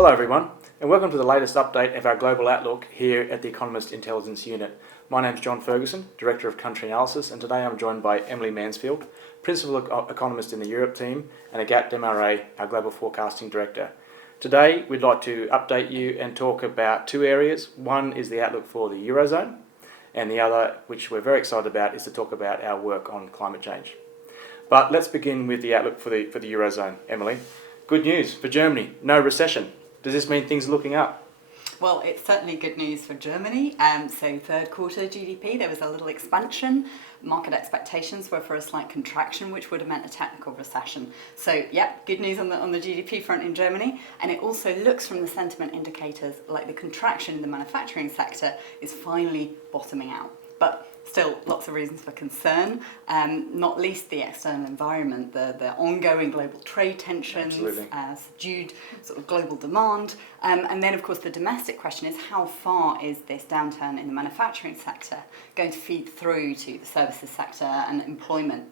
Hello everyone, and welcome to the latest update of our global outlook here at the Economist Intelligence Unit. My name's John Ferguson, Director of Country Analysis, and today I'm joined by Emily Mansfield, Principal Economist in the Europe team, and Agathe Demarais, our Global Forecasting Director. Today we'd like to update you and talk about two areas. One is the outlook for the Eurozone, and the other, which we're very excited about, is to talk about our work on climate change. But let's begin with the outlook for the Eurozone. Emily, good news for Germany, no recession. Does this mean things are looking up? Well, it's certainly good news for Germany. So third quarter GDP, there was a little expansion. Market expectations were for a slight contraction, which would have meant a technical recession. So yeah, good news on the GDP front in Germany. And it also looks from the sentiment indicators like the contraction in the manufacturing sector is finally bottoming out. But still lots of reasons for concern, not least the external environment, the ongoing global trade tensions, subdued sort of global demand, and then of course the domestic question is how far is this downturn in the manufacturing sector going to feed through to the services sector and employment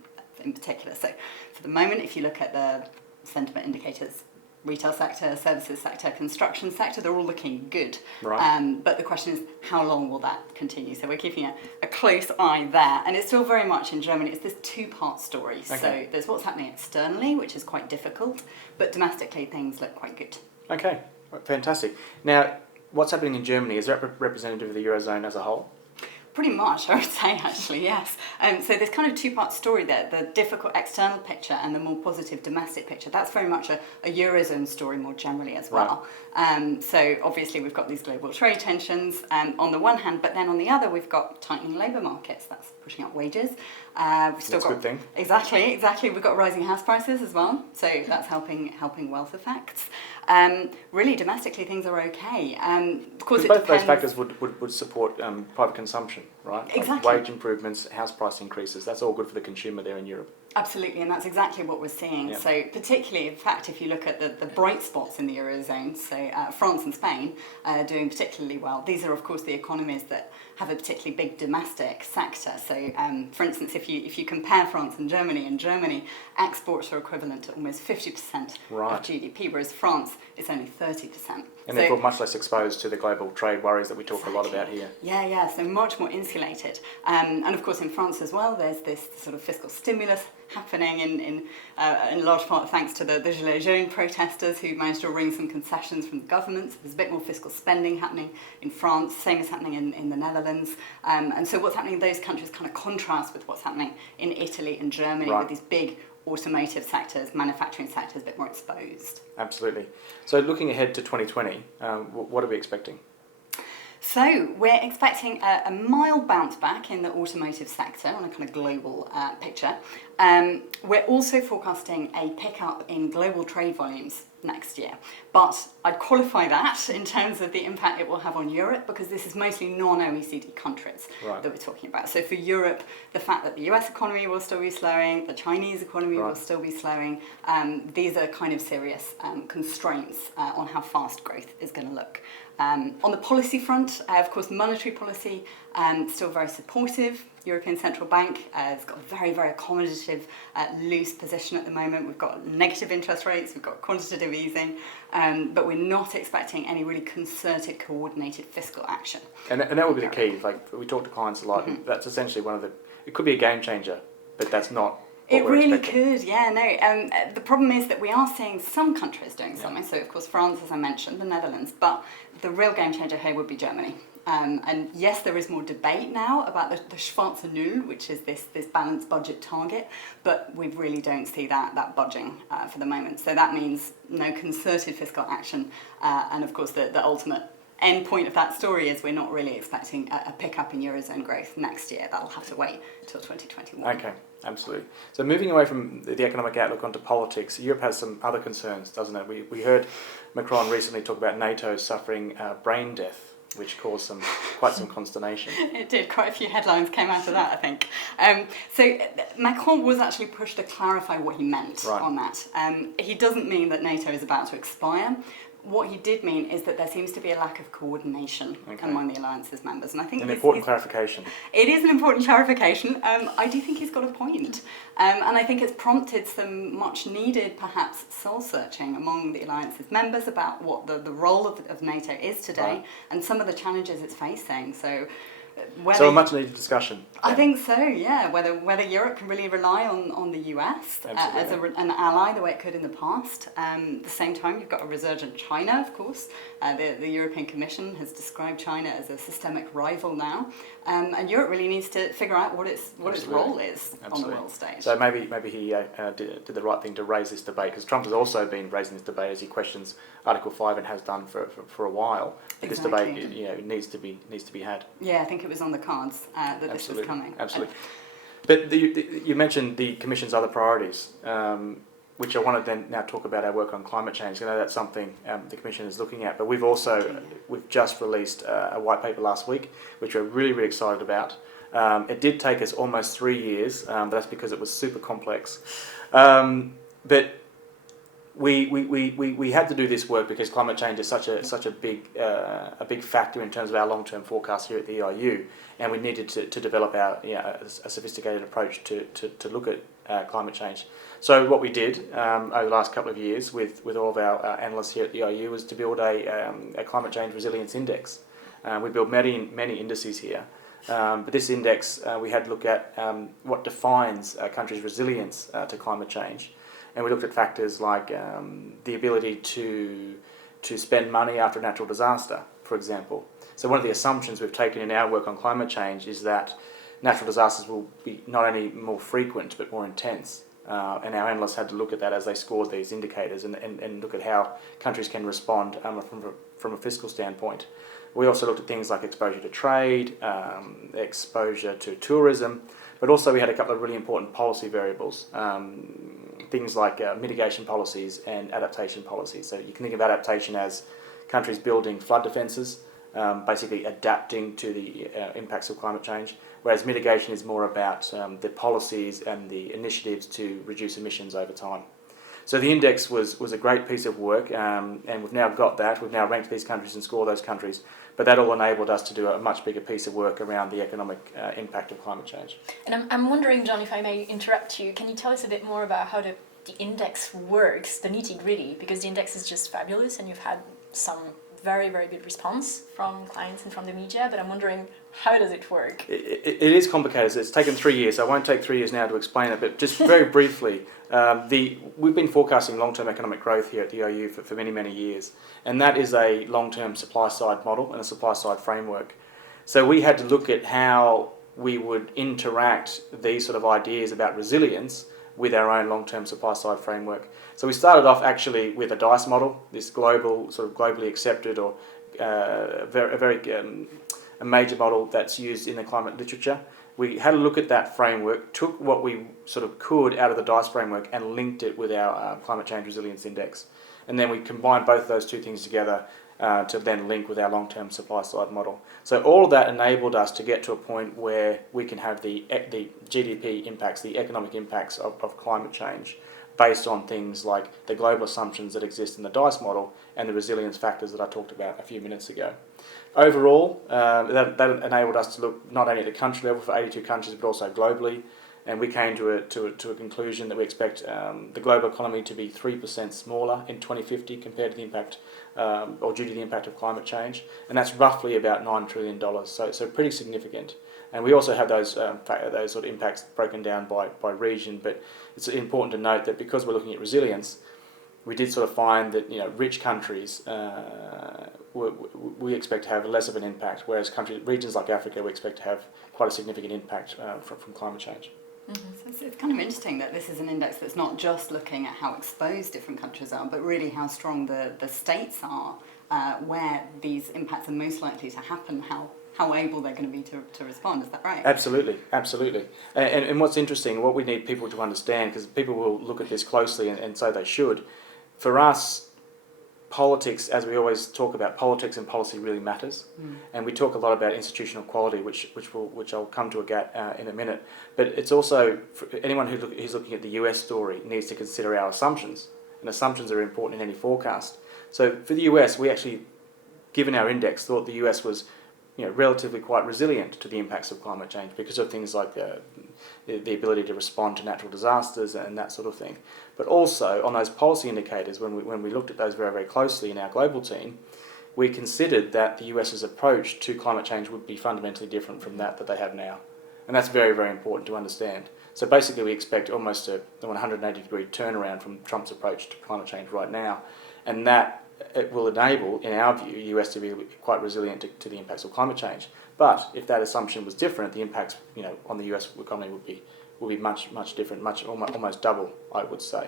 in particular. So for the moment, if you look at the sentiment indicators, retail sector, services sector, construction sector, they're all looking good. Right. But the question is, how long will that continue? So we're keeping a close eye there. And it's still very much in Germany, it's this two-part story. Okay. So there's what's happening externally, which is quite difficult, but domestically things look quite good. Okay, fantastic. Now, what's happening in Germany? Is that representative of the Eurozone as a whole? Pretty much, I would say, actually, yes. So there's kind of two-part story there, the difficult external picture and the more positive domestic picture. That's very much a Eurozone story more generally as well. Right. So obviously we've got these global trade tensions on the one hand, but then on the other we've got tightening labour markets. That's pushing up wages. We've still that's a good thing. Exactly. We've got rising house prices as well, so that's helping wealth effects. Really, domestically things are okay. Of course, both those factors would support private consumption, right? Exactly. Like wage improvements, house price increases. That's all good for the consumer there in Europe. Absolutely, and that's exactly what we're seeing. Yep. So particularly, in fact, if you look at the bright spots in the Eurozone, so France and Spain are doing particularly well. These are, of course, the economies that have a particularly big domestic sector. So, for instance, if you compare France and Germany, exports are equivalent to almost 50% right. of GDP, whereas France is only 30%. And therefore much less exposed to the global trade worries that we talk a lot about here. Yeah, so much more insulated. And of course in France as well, there's this sort of fiscal stimulus happening in large part thanks to the Gilets jaunes protesters who managed to wring some concessions from the government. So there's a bit more fiscal spending happening in France, same is happening in the Netherlands. And so what's happening in those countries kind of contrasts with what's happening in Italy and Germany right. with these big automotive sectors, manufacturing sectors a bit more exposed. Absolutely. So looking ahead to 2020, what are we expecting? So we're expecting a mild bounce back in the automotive sector on a kind of global picture. We're also forecasting a pickup in global trade volumes next year. But I'd qualify that in terms of the impact it will have on Europe because this is mostly non-OECD countries right. that we're talking about. So for Europe, the fact that the US economy will still be slowing, the Chinese economy right. will still be slowing, these are kind of serious constraints on how fast growth is going to look. On the policy front, of course, monetary policy still very supportive. European Central Bank has got a very, very accommodative, loose position at the moment. We've got negative interest rates, we've got quantitative easing, but we're not expecting any really concerted, coordinated fiscal action. And that would be the key. Like we talk to clients a lot, and that's essentially it could be a game changer, but that's not. It really could, yeah, no. The problem is that we are seeing some countries doing something. So, of course, France, as I mentioned, the Netherlands, but the real game changer here would be Germany. And yes, there is more debate now about the Schwarze Null, which is this balanced budget target, but we really don't see that budging for the moment. So that means no concerted fiscal action. And, of course, the ultimate end point of that story is we're not really expecting a pickup in Eurozone growth next year. That'll have to wait till 2021. Okay, absolutely. So moving away from the economic outlook onto politics, Europe has some other concerns, doesn't it? We heard Macron recently talk about NATO suffering brain death, which caused quite some consternation. It did. Quite a few headlines came out of that, I think. So Macron was actually pushed to clarify what he meant right. on that. He doesn't mean that NATO is about to expire. what he did mean is that there seems to be a lack of coordination among the alliance's members, and I think an important clarification. It is an important clarification. I do think he's got a point, and I think it's prompted some much needed, perhaps, soul searching among the alliance's members about what the role of NATO is today and some of the challenges it's facing. So a much needed discussion. I think so, yeah. Whether Europe can really rely on the US as an ally the way it could in the past. At the same time, you've got a resurgent China, of course. The European Commission has described China as a systemic rival now, and Europe really needs to figure out what its role is on the world stage. So maybe he did the right thing to raise this debate, because Trump has also been raising this debate as he questions Article 5 and has done for a while. This debate, needs to be had. Yeah, I think it was on the cards that this was coming. Absolutely. But you mentioned the Commission's other priorities, which I want to then now talk about our work on climate change. I know that's something the Commission is looking at, but we've just released a white paper last week, which we're really, really excited about. It did take us almost 3 years, but that's because it was super complex. But we had to do this work because climate change is such a big factor in terms of our long-term forecast here at the EIU, and we needed to develop a sophisticated approach to look at climate change. So what we did over the last couple of years with all of our analysts here at the EIU was to build a climate change resilience index. We built many indices here, but this index we had to look at what defines a country's resilience to climate change. And we looked at factors like the ability to spend money after a natural disaster, for example. So one of the assumptions we've taken in our work on climate change is that natural disasters will be not only more frequent but more intense. And our analysts had to look at that as they scored these indicators and look at how countries can respond from a fiscal standpoint. We also looked at things like exposure to trade, exposure to tourism, but also we had a couple of really important policy variables. Things like mitigation policies and adaptation policies. So you can think of adaptation as countries building flood defences, basically adapting to the impacts of climate change, whereas mitigation is more about the policies and the initiatives to reduce emissions over time. So the index was a great piece of work, and we've now got that. We've now ranked these countries and scored those countries, but that all enabled us to do a much bigger piece of work around the economic impact of climate change. And I'm wondering, John, if I may interrupt you, can you tell us a bit more about how the index works, the nitty-gritty, because the index is just fabulous and you've had some very, very good response from clients and from the media, but I'm wondering, how does it work? It is complicated. It's taken 3 years, so I won't take 3 years now to explain it, but just very briefly, we've been forecasting long-term economic growth here at the OU for many, many years, and that is a long-term supply-side model and a supply-side framework. So we had to look at how we would interact these sort of ideas about resilience with our own long-term supply-side framework. So we started off actually with a DICE model, this globally accepted or a major model that's used in the climate literature. We had a look at that framework, took what we sort of could out of the DICE framework and linked it with our climate change resilience index. And then we combined both of those two things together to then link with our long-term supply-side model. So all of that enabled us to get to a point where we can have the GDP impacts, the economic impacts of climate change based on things like the global assumptions that exist in the DICE model and the resilience factors that I talked about a few minutes ago. Overall, that enabled us to look not only at the country level for 82 countries but also globally, and we came to a conclusion that we expect the global economy to be 3% smaller in 2050 compared to the impact or due to the impact of climate change, and that's roughly about $9 trillion, so pretty significant. And we also have those sort of impacts broken down by region, but it's important to note that because we're looking at resilience, we did sort of find that rich countries we expect to have less of an impact, whereas regions like Africa we expect to have quite a significant impact from climate change. Mm-hmm. So it's kind of interesting that this is an index that's not just looking at how exposed different countries are, but really how strong the states are, where these impacts are most likely to happen, how able they're going to be to respond. Is that right? Absolutely. And what's interesting, what we need people to understand, because people will look at this closely and say they should, for us, politics, as we always talk about, politics and policy really matters. And we talk a lot about institutional quality, which I'll come to in a minute. But it's also, for anyone who's looking at the US story, needs to consider our assumptions and assumptions are important in any forecast. So for the US, we actually, given our index, thought the US was relatively quite resilient to the impacts of climate change because of things like the ability to respond to natural disasters and that sort of thing. But also on those policy indicators, when we looked at those very, very closely in our global team, we considered that the US's approach to climate change would be fundamentally different from that they have now. And that's very, very important to understand. So basically we expect almost a 180-degree turnaround from Trump's approach to climate change right now. And that it will enable, in our view, the US to be quite resilient to the impacts of climate change. But if that assumption was different, the impacts on the US economy would be much different, almost double, I would say.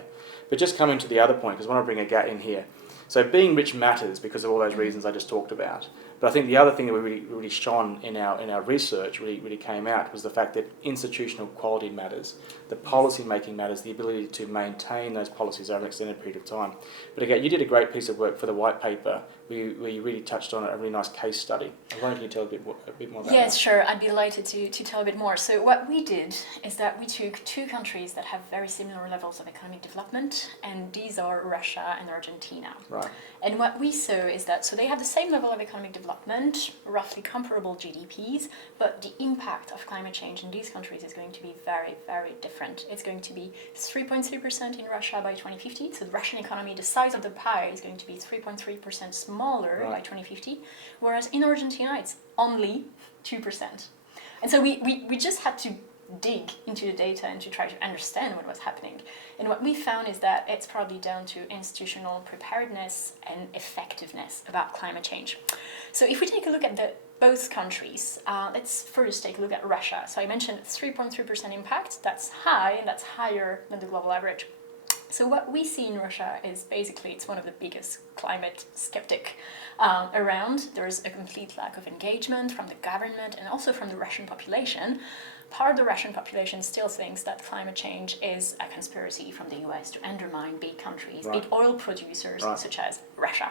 But just coming to the other point, because I want to bring Agathe in here. So being rich matters because of all those reasons I just talked about. But I think the other thing that really shone in our research, really came out, was the fact that institutional quality matters, the policy making matters, the ability to maintain those policies over an extended period of time. But again, you did a great piece of work for the white paper where you really touched on a really nice case study. Why don't you tell a bit more about that? Yes, sure. I'd be delighted to tell a bit more. So what we did is that we took two countries that have very similar levels of economic development, and these are Russia and Argentina. Right. And what we saw is that, so they have the same level of economic development, roughly comparable GDPs, but the impact of climate change in these countries is going to be very, very different. It's going to be 3.3% in Russia by 2050. So the Russian economy, the size of the pie is going to be 3.3% smaller by 2050, whereas in Argentina it's only 2%. And so we just had to dig into the data and to try to understand what was happening. And what we found is that it's probably down to institutional preparedness and effectiveness about climate change. So if we take a look at both countries, let's first take a look at Russia. So I mentioned 3.3% impact. That's high, and that's higher than the global average. So what we see in Russia is basically it's one of the biggest climate skeptic around. There's a complete lack of engagement from the government and also from the Russian population. Part of the Russian population still thinks that climate change is a conspiracy from the US to undermine big countries, big oil producers such as Russia.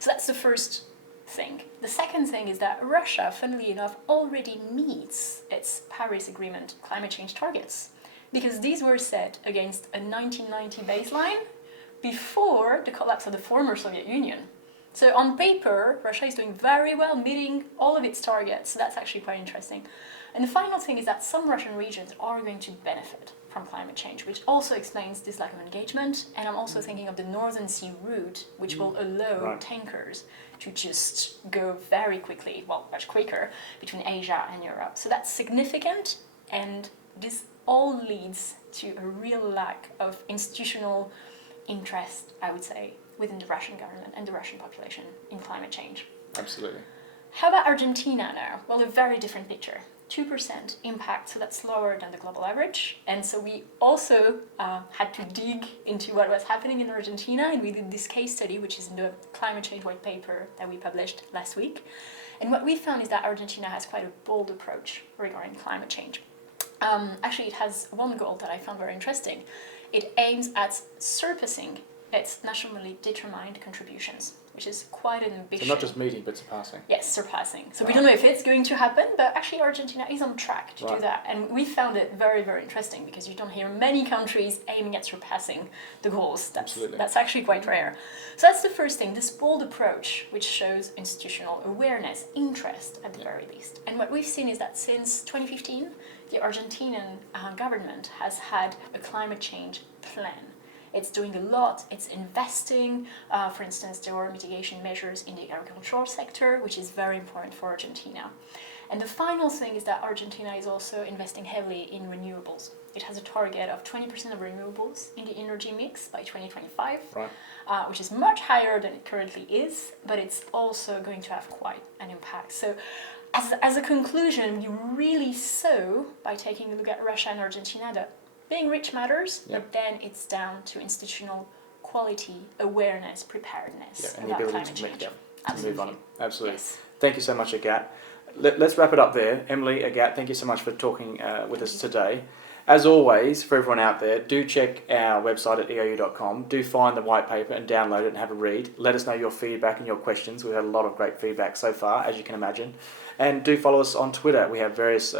So that's the first thing. The second thing is that Russia, funnily enough, already meets its Paris Agreement climate change targets, because these were set against a 1990 baseline before the collapse of the former Soviet Union. So on paper, Russia is doing very well, meeting all of its targets. So that's actually quite interesting. And the final thing is that some Russian regions are going to benefit from climate change, which also explains this lack of engagement. And I'm also thinking of the Northern Sea route, which will allow tankers to just go very quickly, well, much quicker, between Asia and Europe. So that's significant, and this all leads to a real lack of institutional interest, I would say, within the Russian government and the Russian population in climate change. Absolutely. How about Argentina now? Well, a very different picture. 2% impact, so that's lower than the global average. And so we also had to dig into what was happening in Argentina, and we did this case study, which is in the climate change white paper that we published last week. And what we found is that Argentina has quite a bold approach regarding climate change. Actually, it has one goal that I found very interesting. It aims at surpassing its nationally determined contributions, which is quite an ambition. So not just meeting, but surpassing. Yes, surpassing. So we don't know if it's going to happen, but actually Argentina is on track to do that. And we found it very, very interesting because you don't hear many countries aiming at surpassing the goals. That's actually quite rare. So that's the first thing, this bold approach, which shows institutional awareness, interest at the very least. And what we've seen is that since 2015, the Argentinian government has had a climate change plan. It's doing a lot, it's investing. For instance, there were mitigation measures in the agricultural sector, which is very important for Argentina. And the final thing is that Argentina is also investing heavily in renewables. It has a target of 20% of renewables in the energy mix by 2025, which is much higher than it currently is, but it's also going to have quite an impact. So as a conclusion, you really saw, by taking a look at Russia and Argentina, that being rich matters, but then it's down to institutional quality, awareness, preparedness and the about ability climate change. to move on. Absolutely. Yes. Thank you so much, Agathe. Let's wrap it up there. Emily, Agathe, thank you so much for talking with us today. As always, for everyone out there, do check our website at eou.com. Do find the white paper and download it and have a read. Let us know your feedback and your questions. We've had a lot of great feedback so far, as you can imagine. And do follow us on Twitter. We have various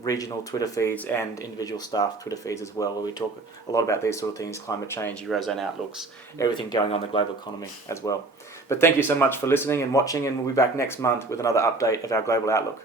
regional Twitter feeds and individual staff Twitter feeds as well, where we talk a lot about these sort of things, climate change, Eurozone outlooks, everything going on in the global economy as well. But thank you so much for listening and watching, and we'll be back next month with another update of our global outlook.